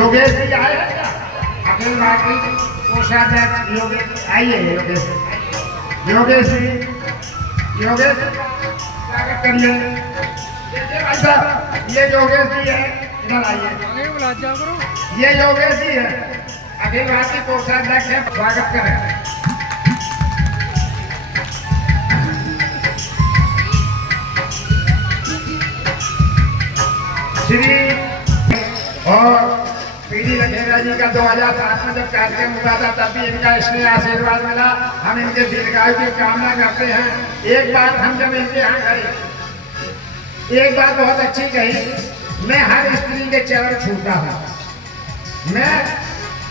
योगेश जी आए हैं क्या? अखिल भारतीय कोषाध्यक्ष योगेश आइए। योगेश जी स्वागत करिए। देखिए भाई साहब, ये योगेश जी है, इधर आइए। ये योगेश जी है, अखिल भारतीय कोषाध्यक्ष है, स्वागत करें। श्री और पीडी लखेरा जी का 2007 में जब कार्यक्रम हुआ था तब भी इनका स्नेह आशीर्वाद मिला। हम इनके दीर्घायु की कामना करते हैं। एक बात हम जब इनके यहाँ गए, एक बात बहुत अच्छी कही, मैं हर स्त्री के चरण छूता हूँ। मैं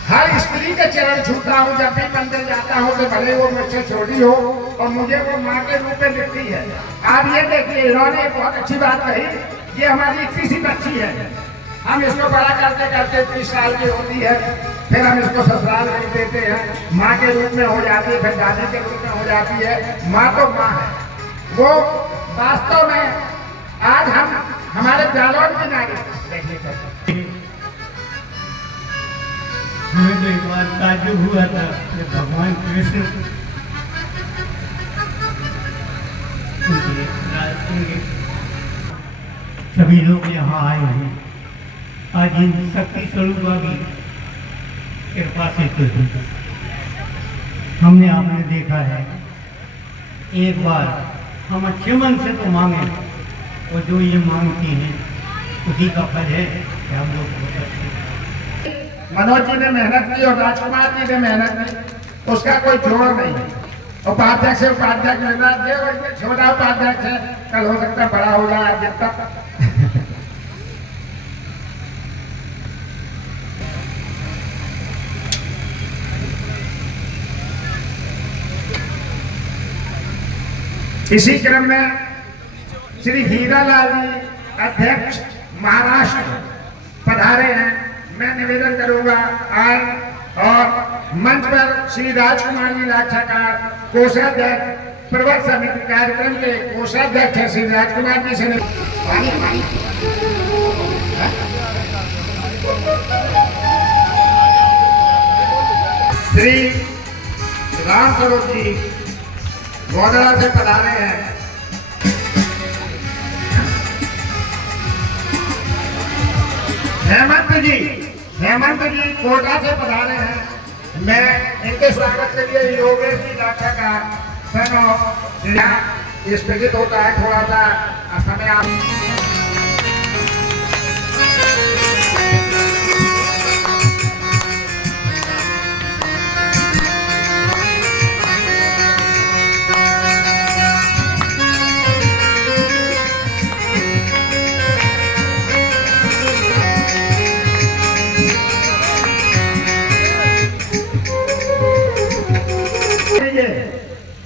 हर स्त्री के चरण छूता हूँ। जब भी मंदिर जाता हूँ तो भले वो मुझसे छोटी हो और मुझे वो माँ के रूप में दिखती है। आप ये देखिए, इन्होंने बहुत अच्छी बात कही, ये हमारी 21वीं बच्ची है। हम इसको बड़ा करते करते 30 साल की होती है, फिर हम इसको ससुराल भेज देते हैं, माँ के रूप में हो जाती है, फिर दादी के रूप में हो जाती है। माँ तो माँ है। वो वास्तव में आज हम हमारे जालौन की नारी देखने को हमें तो एक बार ताज्जुब हुआ था कि भगवान कृष्ण सभी लोग यहाँ आए हैं आज इन शक्ति स्वरूपा की कृपा से। तो हमने आपने देखा है, एक बार हम अच्छे मन से तो मांगे और जो ये मांगती हैं उसी का फल है कि हम लोग बहुत अच्छे। मनोज जी ने मेहनत की और राजकुमार जी ने मेहनत की, उसका कोई जोड़ नहीं है। उपाध्यक्ष से उपाध्यक्ष मिलना, ये छोटा उपाध्यक्ष है, कल हो सकता है बड़ा हो जाए। जब तक इसी क्रम में श्री हीरालाल जी अध्यक्ष महाराष्ट्र पधारे हैं। मैं निवेदन करूंगा आए और मंच पर श्री राजकुमार जी लाक्षाकार कोषाध्यक्ष प्रवर्तक समिति कार्यक्रम के कोषाध्यक्ष है श्री राजकुमार जी से श्री राम स्वरूप जी गोदड़ा से पधारे हैं। हेमंत जी कोटा से पधारे हैं। मैं इनके स्वागत के लिए योगेश जी लाक्षाकार स्थगित होता है थोड़ा सा समय। आप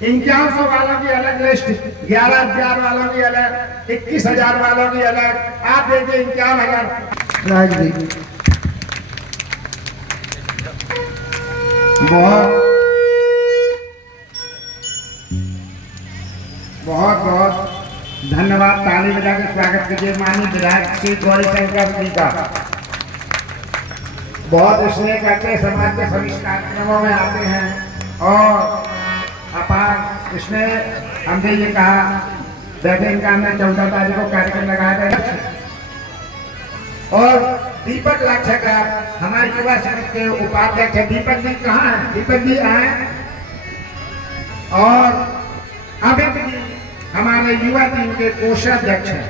इक्यावन सौ वालों की अलग लिस्ट, 11,000 वालों की अलग, 21,000 वालों की अलग। आप देखिए 51,000। बहुत बहुत धन्यवाद। ताली बजा के स्वागत कीजिए माननीय विधायक श्री गौरीशंकर जी का। बहुत स्नेह करके समाज के सभी कार्यक्रमों में आते हैं और अपार इसमें हमने ये कहा बैठे इनका हमने 14 तारीख को कार्यक्रम लगाया था। और दीपक लाक्षाकार हमारे युवा संघ के उपाध्यक्ष है। दीपक जी कहाँ हैं? दीपक जी आए। और अमित जी हमारे युवा टीम के कोषाध्यक्ष हैं।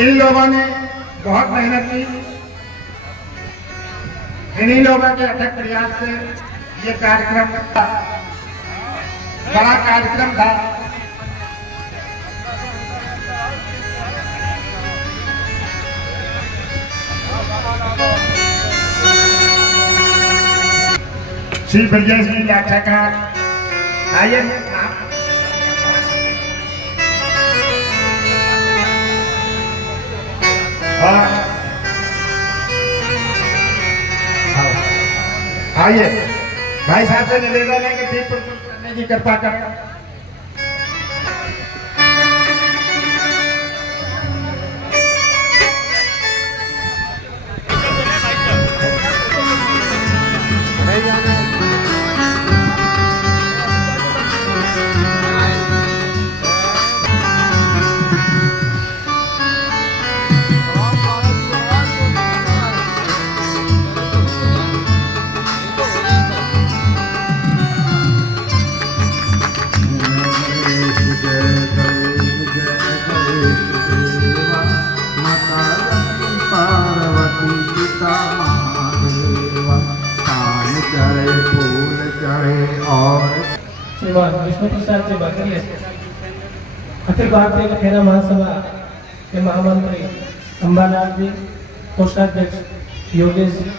इन लोगों ने बहुत मेहनत की। इन्हीं लोगों के अथक प्रयास से ये कार्यक्रम बड़ा कार्यक्रम था। श्री ब्रजेश जी लाक्षाकार आइए। आइए भाई साहब से निवेदन है कि दीप प्रज्वलित करने की कृपा करें। विष्णु प्रसाद जी बकरिया, अखिल भारतीय लखेरा महासभा के महामंत्री अंबालाल जी, कोषाध्यक्ष योगेश जी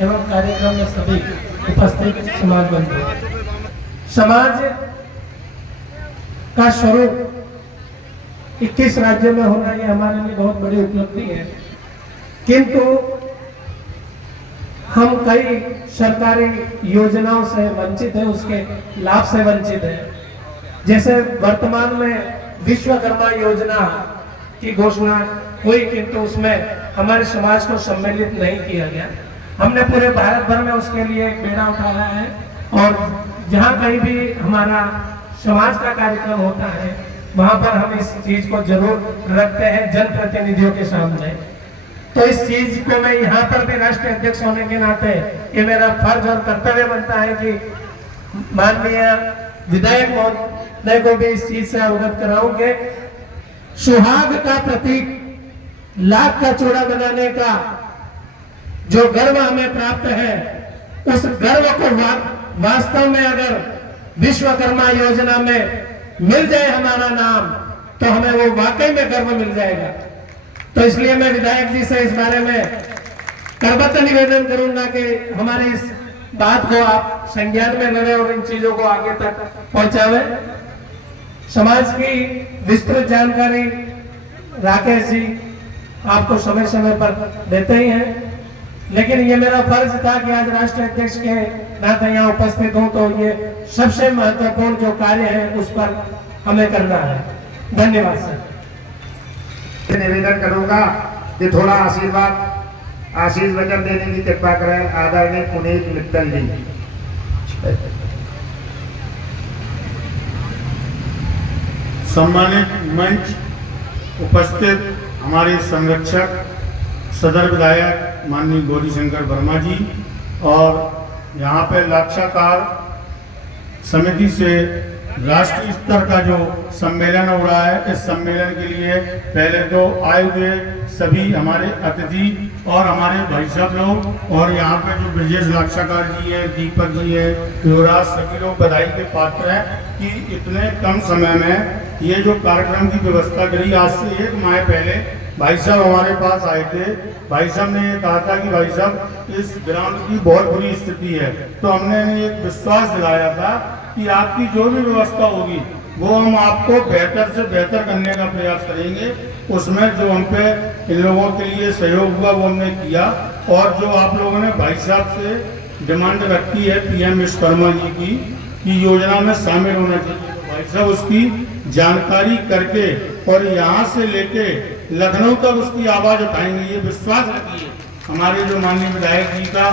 एवं कार्यक्रम में सभी उपस्थित समाज बंधु। समाज का स्वरूप 21 राज्यों में होना ये हमारे लिए बहुत बड़ी उपलब्धि है, किंतु हम कई सरकारी योजनाओं से वंचित हैं, उसके लाभ से वंचित हैं। जैसे वर्तमान में विश्वकर्मा योजना की घोषणा हुई, किंतु उसमें हमारे समाज को सम्मिलित नहीं किया गया। हमने पूरे भारत भर में उसके लिए एक बेड़ा उठाया है और जहां कहीं भी हमारा समाज का कार्यक्रम होता है वहां पर हम इस चीज को जरूर रखते हैं जनप्रतिनिधियों के सामने। तो इस चीज को मैं यहाँ पर भी राष्ट्रीय अध्यक्ष होने के नाते ये मेरा फर्ज और कर्तव्य बनता है कि माननीय विधायक महोदय को भी इस चीज से अवगत कराऊं कि सुहाग का प्रतीक लाख का चूड़ा बनाने का जो गर्व हमें प्राप्त है, उस गर्व को वास्तव में अगर विश्वकर्मा योजना में मिल जाए हमारा नाम, तो हमें वो वाकई में गर्व मिल जाएगा। तो इसलिए मैं विधायक जी से इस बारे में करबद्ध निवेदन करूंगा कि हमारी इस बात को आप संज्ञान में लें और इन चीजों को आगे तक पहुंचावे। समाज की विस्तृत जानकारी राकेश जी आपको समय समय पर देते ही हैं, लेकिन ये मेरा फर्ज था कि आज राष्ट्रीय अध्यक्ष के नाते यहाँ उपस्थित हूँ, तो ये सबसे महत्वपूर्ण जो कार्य है उस पर हमें करना है। धन्यवाद सर। निवेदन करूंगा कि थोड़ा आशीष वचन देने की कृपा करें आदरणीय पुनीत मित्तल जी। सम्मानित मंच उपस्थित हमारे संरक्षक सदर विधायक माननीय गौरी शंकर वर्मा जी और यहाँ पे लाक्षाकार समिति से राष्ट्रीय स्तर का जो सम्मेलन हो रहा है, इस सम्मेलन के लिए पहले तो आए हुए सभी हमारे अतिथि और हमारे भाई साहब लोग और यहाँ पे जो ब्रजेश लाक्षाकार जी हैं, दीपक जी हैं, युवराज, सभी लोग बधाई के पात्र हैं कि इतने कम समय में ये जो कार्यक्रम की व्यवस्था करी। आज से 1 माह पहले भाई साहब हमारे पास आए थे। भाई साहब ने ये कहा था कि भाई साहब इस ग्राउंड की बहुत बुरी स्थिति है, तो हमने एक विश्वास दिलाया था कि आपकी जो भी व्यवस्था होगी वो हम आपको बेहतर से बेहतर करने का प्रयास करेंगे। उसमें जो हम पे इन लोगों के लिए सहयोग हुआ वो हमने किया और जो आप लोगों ने भाई साहब से डिमांड रखी है पीएम विश्वकर्मा जी की योजना में शामिल होना चाहिए, तो भाई साहब उसकी जानकारी करके और यहाँ से लेके लखनऊ तक उसकी आवाज उठाएंगे। ये विश्वास रखिए। हमारे जो माननीय विधायक जी का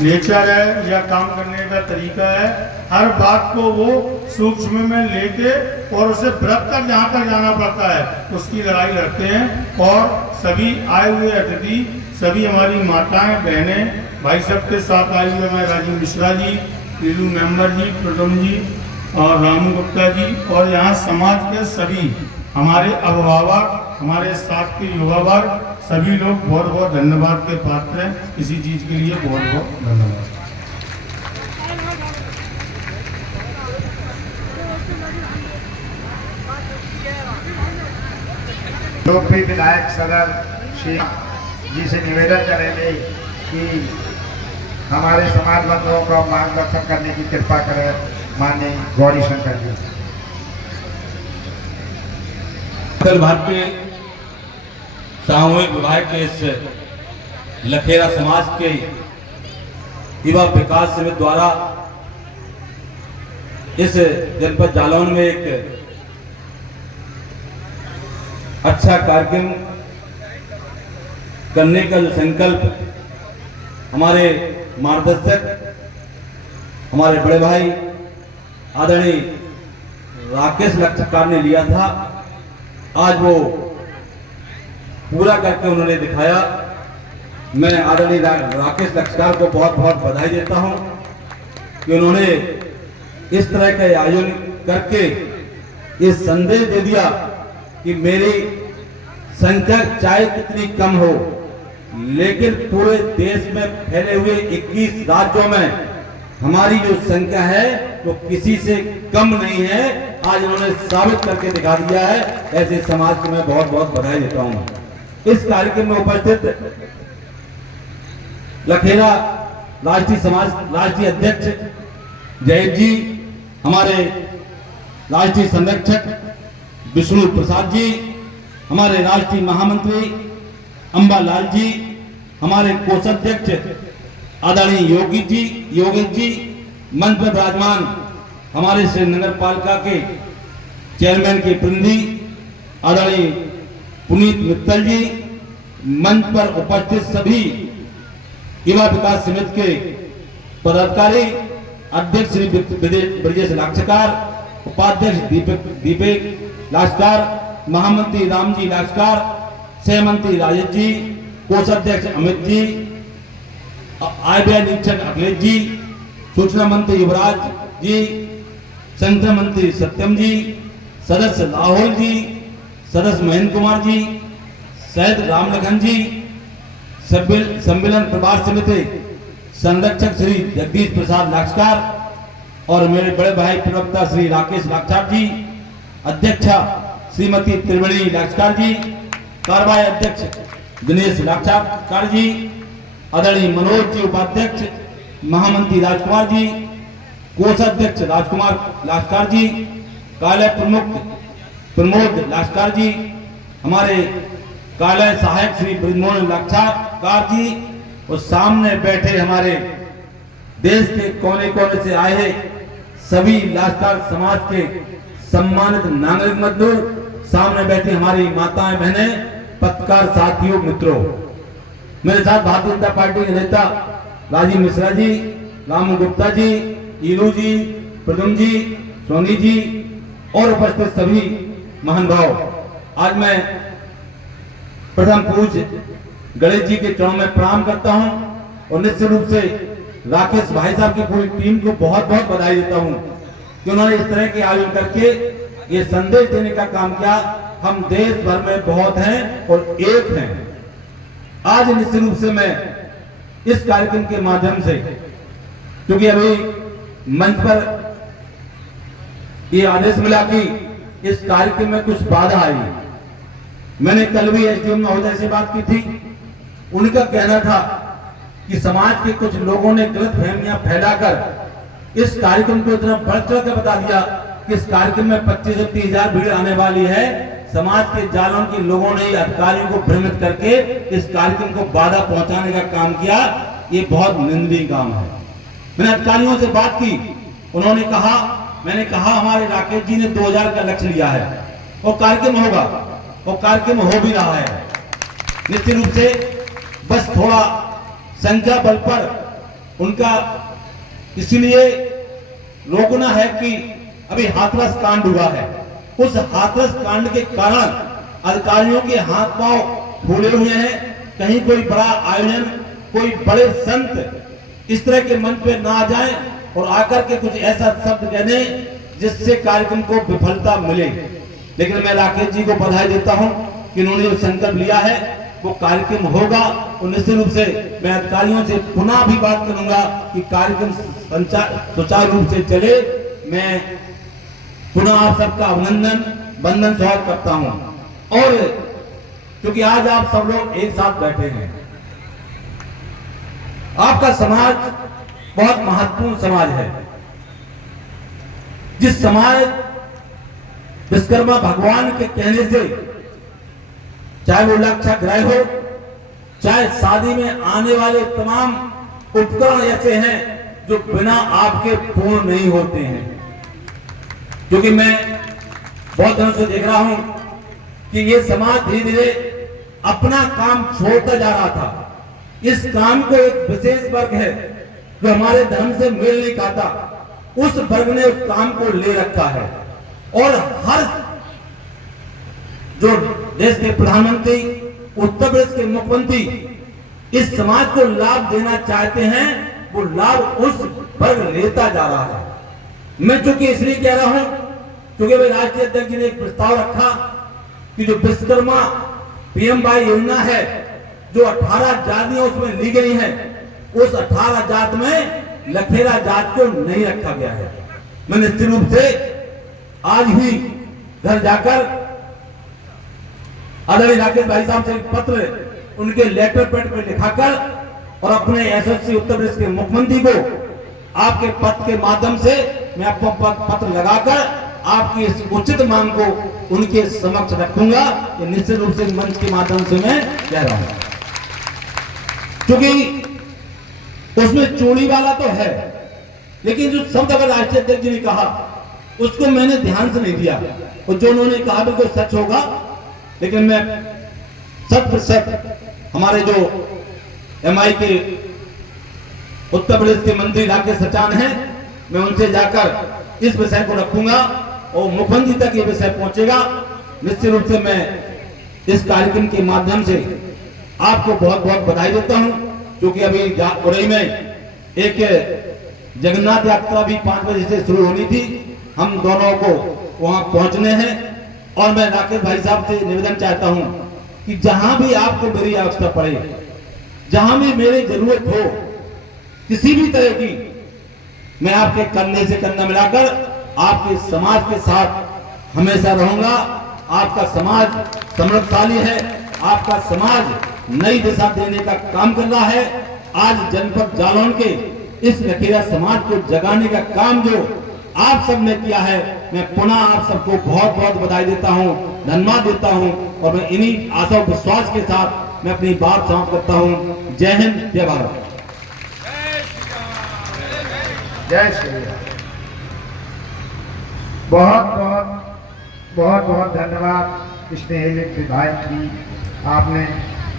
नेचर है या काम करने का तरीका है, हर बात को वो सूक्ष्म में लेके और उसे व्रत तक जहाँ तक जाना पड़ता है उसकी लड़ाई लड़ते हैं। और सभी आए हुए अतिथि, सभी हमारी माताएं, बहनें, भाई साहब के साथ आए हुए मैं राजीव मिश्रा जी, लीलू मेंबर जी, प्रथम जी और रामू गुप्ता जी और यहाँ समाज के सभी हमारे अभिभावक, हमारे साथ के युवा वर्ग, सभी लोग बहुत बहुत धन्यवाद के पात्र हैं। इसी चीज के लिए बहुत बहुत धन्यवाद। लोग भी विधायक सदर श्री जी से निवेदन करेंगे कि हमारे समाज बंधुओं का मार्गदर्शन करने की कृपा करें माननीय गौरी शंकर जी। अखिल भारतीय सामूहिक विवाह के इस लखेरा समाज के युवा विकास समिति द्वारा इस जनपद जालौन में एक अच्छा कार्यक्रम करने का जो संकल्प हमारे मार्गदर्शक, हमारे बड़े भाई आदरणीय राकेश लाक्षाकार ने लिया था, आज वो पूरा करके उन्होंने दिखाया। मैं आदरणीय राकेश लाक्षाकार को बहुत बहुत बधाई देता हूं कि उन्होंने इस तरह का आयोजन करके ये संदेश दे दिया कि मेरी संख्या चाहे कितनी कम हो, लेकिन पूरे देश में फैले हुए 21 राज्यों में हमारी जो संख्या है वो किसी से कम नहीं है। आज इन्होंने साबित करके दिखा दिया है। ऐसे समाज को मैं बहुत बहुत बधाई देता हूं। इस कार्यक्रम में उपस्थित लखेरा राष्ट्रीय अध्यक्ष जयेश जी, हमारे राष्ट्रीय संरक्षक विष्णु प्रसाद जी, हमारे राष्ट्रीय महामंत्री अंबालाल जी, हमारे कोषाध्यक्ष आदरणीय योगेश जी, मंच पर विराजमान हमारे श्री नगर पालिका के चेयरमैन के प्रतिनिधि आदरणीय पुनीत मित्तल जी, मंच पर उपस्थित सभी युवा विकास समिति के पदाधिकारी, अध्यक्ष श्री ब्रजेश लाक्षकार, उपाध्यक्ष दीपक लाक्षकार, महामंत्री रामजी लाक्षकार, सहमंत्री राजेश जी, कोषाध्यक्ष अमित जी, आयव्यय निरीक्षक अखिलेश जी, सूचना मंत्री युवराज जी, संगठन मंत्री सत्यम जी, सदस्य राहुल जी, सदस्य महेंद्र कुमार जी, सैयद रामलखन जी, सम्मेलन प्रभार समिति संरक्षक श्री जगदीश प्रसाद लाक्षकार और मेरे बड़े भाई प्रवक्ता श्री राकेश लाक्षकार जी, अध्यक्षा श्रीमती त्रिवेणी लाक्षकार जी, कार्यवाही अध्यक्ष दिनेश लाक्षकार जी, आदरणीय मनोज जी उपाध्यक्ष, महामंत्री राजकुमार जी, कोषाध्यक्ष राजकुमार लाक्षकार जी, कार्यालय प्रमुख प्रमोद लाक्षकार जी, हमारे कार्यालय सहायक श्री ब्रजमोहन लाक्षकार जी और सामने बैठे हमारे देश के कोने कोने से आए सभी लाक्षकार समाज के सम्मानित नागरिक मजदूर, सामने बैठी हमारी माताएं बहनें, पत्रकार साथियों, मित्रों, मेरे साथ भारतीय जनता पार्टी के नेता राजीव मिश्रा जी, रामू गुप्ता जी, ईलू जी, प्रदुम जी, सोनी जी और उपस्थित सभी महान भाव। आज मैं प्रथम पूज्य गणेश जी के चरणों में प्रणाम करता हूं और निश्चित रूप से राकेश भाई साहब की पूरी टीम को बहुत बहुत बधाई देता हूं कि उन्होंने इस तरह के आयोजन करके ये संदेश देने का काम किया, हम देश भर में बहुत हैं और एक हैं। आज निश्चित रूप से मैं इस कार्यक्रम के माध्यम से, क्योंकि अभी मंच पर ये आदेश मिला कि इस कार्यक्रम में कुछ बाधा आई, मैंने कल भी एसडीएम महोदय से बात की थी। उनका कहना था कि समाज के कुछ लोगों ने गलत फहमियां फैलाकर इस कार्यक्रम को इतना बढ़ चढ़ कर बता दिया कि इस कार्यक्रम में 25 से 30 हजार भीड़ आने वाली है। समाज के जालों के लोगों ने अधिकारियों को भ्रमित करके इस कार्यक्रम को बाधा पहुंचाने का काम किया। ये बहुत निंदनीय काम है। मैंने अधिकारियों से बात की, उन्होंने कहा, मैंने कहा हमारे राकेश जी ने 2000 का लक्ष्य लिया है और कार्यक्रम होगा और कार्यक्रम हो भी रहा है। निश्चित रूप से बस थोड़ा संख्या बल पर उनका इसलिए रोकना है कि अभी हाथरस कांड हुआ है। उस हाथरस कांड के कारण अधिकारियों के हाथ पांव फूले हुए हैं। कहीं कोई बड़ा आयोजन, कोई बड़े संत इस तरह के मंच पे ना आ जाए और आकर के कुछ ऐसा शब्द कहने जिससे कार्यक्रम को विफलता मिले। लेकिन मैं राकेश जी को बधाई देता हूं कि उन्होंने जो संकल्प लिया है वो कार्यक्रम होगा और निश्चित रूप से मैं अधिकारियों से पुनः भी बात करूंगा कि कार्यक्रम सुचारू रूप से चले। मैं पुनः आप सबका अभिनंदन वंदन स्वागत करता हूं। और क्योंकि आज आप सब लोग एक साथ बैठे हैं, आपका समाज बहुत महत्वपूर्ण समाज है। जिस समाज विश्वकर्मा भगवान के कहने से, चाहे वो लक्ष्य ग्रह हो, चाहे शादी में आने वाले तमाम उपकरण ऐसे हैं जो बिना आपके पूर्ण नहीं होते हैं। क्योंकि मैं बहुत दिनों से देख रहा हूं कि ये समाज धीरे धीरे अपना काम छोड़ता जा रहा था। इस काम को एक विशेष वर्ग है जो हमारे धर्म से मेल नहीं खाता, उस वर्ग ने उस काम को ले रखा है। और हर जो देश के प्रधानमंत्री, उत्तर प्रदेश के मुख्यमंत्री इस समाज को लाभ देना चाहते हैं, वो लाभ उस वर्ग लेता जा रहा है। मैं चूंकि इसलिए कह रहा हूं क्योंकि भाई राष्ट्रीय अध्यक्ष जी ने एक प्रस्ताव रखा कि जो विश्वकर्मा पीएमवाई योजना है, जो 18 जातियां उसमें ली गई हैं, उस 18 जात में लखेरा जात को नहीं रखा गया है। मैं निश्चित रूप से आज ही घर जाकर आदरणीय राकेश भाई साहब से एक पत्र उनके लेटर पैड पर लिखाकर और अपने एसएससी उत्तर प्रदेश के मुख्यमंत्री को आपके पत्र के माध्यम से मैं आपको पत्र लगाकर आपकी इस उचित मांग को उनके समक्ष रखूंगा। ये निश्चित रूप से मंच के माध्यम से मैं कह रहा हूं, क्योंकि उसमें चोरी वाला तो है, लेकिन जो शब्द अगर राष्ट्रीय अध्यक्ष जी ने कहा उसको मैंने ध्यान से नहीं दिया, और जो उन्होंने कहा बिल्कुल सच होगा। लेकिन मैं 100% हमारे जो एमआई के उत्तर प्रदेश के मंत्री राकेश सचान हैं, मैं उनसे जाकर इस विषय को रखूंगा और मुख्यमंत्री तक ये विषय पहुंचेगा। निश्चित रूप से मैं इस कार्यक्रम के माध्यम से आपको बहुत बहुत बधाई देता हूं, क्योंकि अभी उरई में एक जगन्नाथ यात्रा भी 5 बजे से शुरू होनी थी। हम दोनों को वहां पहुंचने हैं, और मैं राकेश भाई साहब से निवेदन चाहता हूं कि जहां भी आपको मेरी आवश्यकता पड़े, जहां भी मेरी जरूरत हो किसी भी तरह की, मैं आपके कंधे से कंधा मिलाकर आपके समाज के साथ हमेशा रहूंगा। आपका समाज समृद्धशाली है, आपका समाज नई दिशा देने का काम कर रहा है। आज जनपद जालौन के इस लखेरा समाज को जगाने का काम जो आप सब ने किया है, मैं पुनः आप सबको बहुत बहुत बधाई देता हूं, धन्यवाद देता हूं, और मैं इन्हीं आशा और विश्वास के साथ मैं अपनी बात समाप्त करता हूं। जय हिंद, जय भारत। जय श्री राम। बहुत बहुत बहुत बहुत धन्यवाद स्नेहित विधायक जी, आपने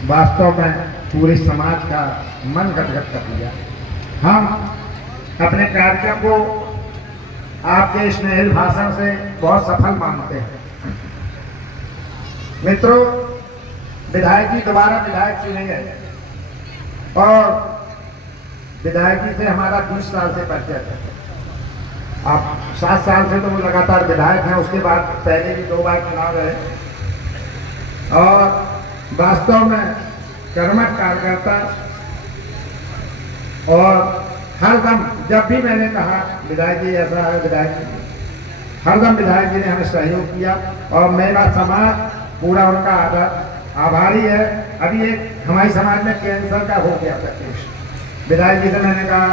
वास्तव में पूरे समाज का मन गदगद कर दिया। हम अपने कार्यक्रम को आपके स्नेहित भाषण से बहुत सफल मानते हैं। मित्रों, विधायक जी दोबारा विधायक चुने गए, और विधायक जी से हमारा 20 साल से परिचय था। अब 7 साल से तो वो लगातार विधायक हैं, उसके बाद पहले भी 2 बार चुनाव रहे, और वास्तव में कर्मठ कार्यकर्ता, और हरदम जब भी मैंने कहा विधायक जी ऐसा है, विधायक जी, हरदम विधायक जी ने हमें सहयोग किया, और मेरा समाज पूरा उनका आभारी है। अभी एक हमारे समाज में कैंसर का हो गया था केस, विधायक जी से मैंने कहा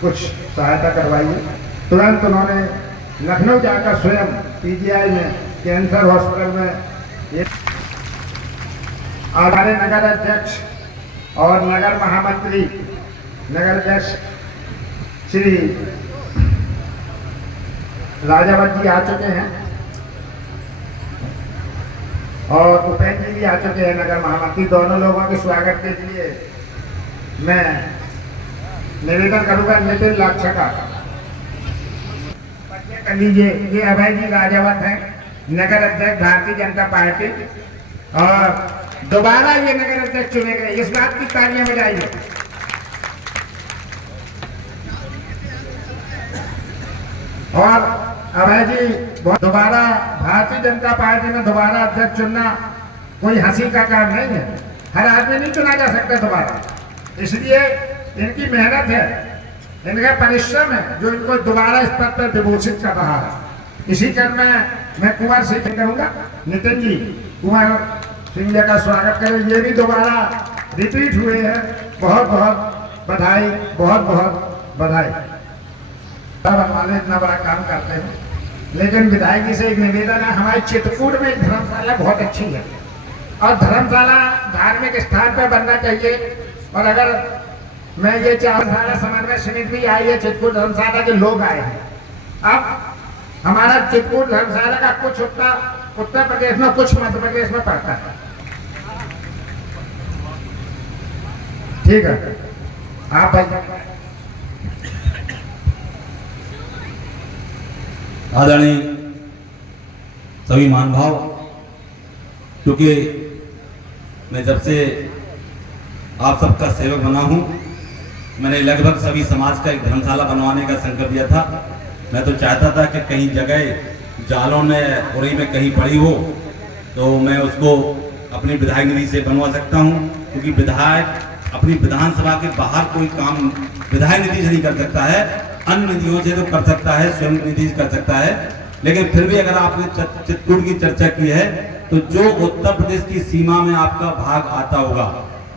कुछ सहायता करवाइए, तुरंत उन्होंने लखनऊ जाकर स्वयं पीजीआई में कैंसर हॉस्पिटल में हमारे नगर अध्यक्ष और नगर महामंत्री, नगर अध्यक्ष श्री राजावत जी आ चुके हैं, और उपेंद्र जी भी आ चुके हैं नगर महामंत्री। दोनों लोगों के स्वागत के लिए मैं निवेदन करूंगा नितिन लाक्षका कर लीजिए। ये अभय जी राजावत हैं, नगर अध्यक्ष भारतीय जनता पार्टी, और दोबारा ये नगर अध्यक्ष चुने गए, इस बात की तालियां बजाइए। और अभय जी दोबारा भारतीय जनता पार्टी में दोबारा अध्यक्ष चुनना कोई हंसी का काम नहीं है, हर आदमी नहीं चुना जा सकता दोबारा, इसलिए इनकी मेहनत है, इनका परिश्रम है जो इनको दोबारा इस पद पर विभूषित कर रहा है। इसी क्रम में मैं कुंवर सिंह कहूँगा, नितिन जी कुंवर सिंह जी का स्वागत करें, ये भी दोबारा रिपीट हुए हैं। बहुत बहुत बधाई, बहुत बहुत बधाई। वाले इतना बड़ा काम करते हैं, लेकिन विधायक जी से एक निवेदन है, हमारे चित्रकूट में एक धर्मशाला बहुत अच्छी है, और धर्मशाला धार्मिक स्थान पर बनना चाहिए। और अगर मैं ये धर्मशाला समन्वय समिति भी आई है, चित्रकूट धर्मशाला के लोग आए हैं। अब हमारा चित्रकूट धर्मशाला का कुछ उत्तर प्रदेश में, कुछ मध्य प्रदेश में पड़ता है, ठीक है। आप आदरणीय सभी महानुभाव, क्योंकि मैं जब से आप सबका सेवक बना हूं, मैंने लगभग सभी समाज का एक धर्मशाला बनवाने का संकल्प लिया था। मैं तो चाहता था कि कहीं जगह जालौन में, उरई में कहीं पड़ी हो तो मैं उसको अपनी विधायक निधि से बनवा सकता हूं, क्योंकि विधायक अपनी विधानसभा के बाहर कोई काम विधायक निधि से नहीं कर सकता है, अन्य निधियों से तो कर सकता है, स्वयं निधि से कर सकता है। लेकिन फिर भी अगर आपने चित्रकूट की चर्चा की है तो जो उत्तर प्रदेश की सीमा में आपका भाग आता होगा,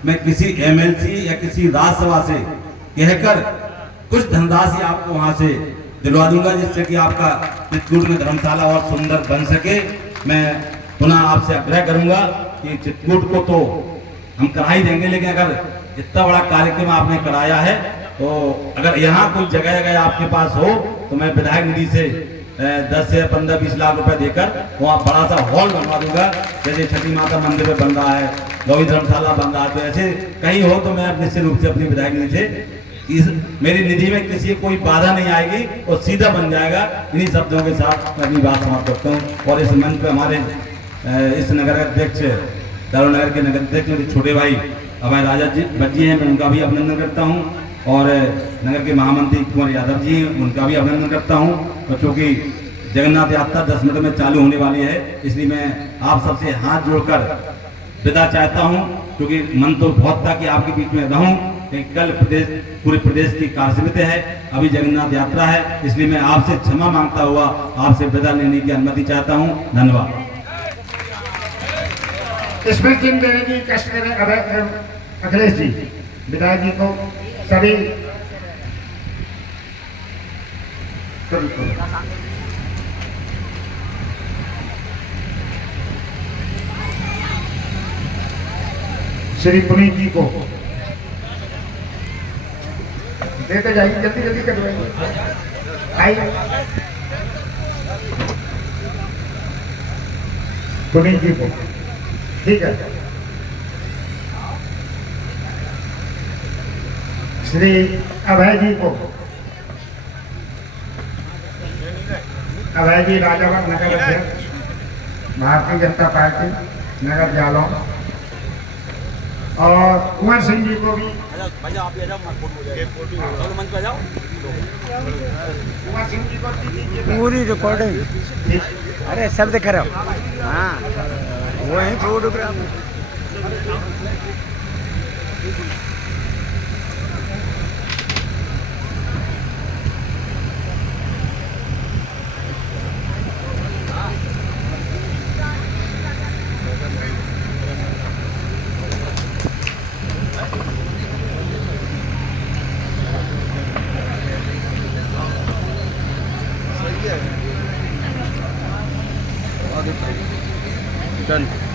मैं किसी एमएलसी या किसी राज्यसभा से कहकर कुछ धनराशि आपको वहां से दिलवा दूंगा, जिससे कि आपका चित्रकूट में धर्मशाला और सुंदर बन सके। मैं पुनः आपसे आग्रह करूंगा कि चित्रकूट को तो हम करा ही देंगे, लेकिन अगर इतना बड़ा कार्यक्रम आपने कराया है तो अगर यहाँ कोई जगह जगह आपके पास हो तो मैं विधायक निधि से 10 से 15-20 लाख रुपए देकर वहाँ बड़ा सा हॉल बनवा दूंगा। जैसे छठी माता मंदिर में बन रहा है, गौरी धर्मशाला बन रहा है, तो ऐसे कहीं हो तो मैं निश्चित रूप से अपनी विधायक निधि से मेरी निधि में किसी कोई बाधा नहीं आएगी और सीधा बन जाएगा। इन्हीं शब्दों के साथ मैं अपनी बात समाप्त करता हूँ। और इस मंच पे हमारे इस नगर अध्यक्ष दारू नगर के नगर अध्यक्ष मेरे छोटे भाई हमारे राजा जी बज्जी हैं, मैं उनका भी अभिनंदन करता हूँ। और नगर के महामंत्री कुंवर यादव जी हैं, उनका भी अभिनंदन करता हूँ। और चूँकि जगन्नाथ यात्रा 10 मिनट में चालू होने वाली है, इसलिए मैं आप सबसे हाथ जोड़कर विदा चाहता हूँ, क्योंकि मन तो बहुत था कि आपके बीच में रहूँ, लेकिन कल पूरे प्रदेश की कार्यसमिति है, अभी जगन्नाथ यात्रा है, इसलिए मैं आपसे क्षमा मांगता हुआ आपसे विदा लेने की अनुमति चाहता हूँ। धन्यवाद। इसमें किन देने की कष्ट करें अखिलेश जी, विधायक जी को सभी श्री पुनीत जी को देते जाइए, जल्दी जल्दी करवाइए। आइए पुनीत जी को, ठीक है। श्री अभय जी को, अभय जी राजावत नगर अध्यक्ष भारतीय जनता पार्टी नगर जालौन, और कुंवर सिंह जी को भी, कुंवर सिंह जी को पूरी रिकॉर्डिंग, अरे सब दिख रहा हो, हाँ वही फोटोग्राफ। Done.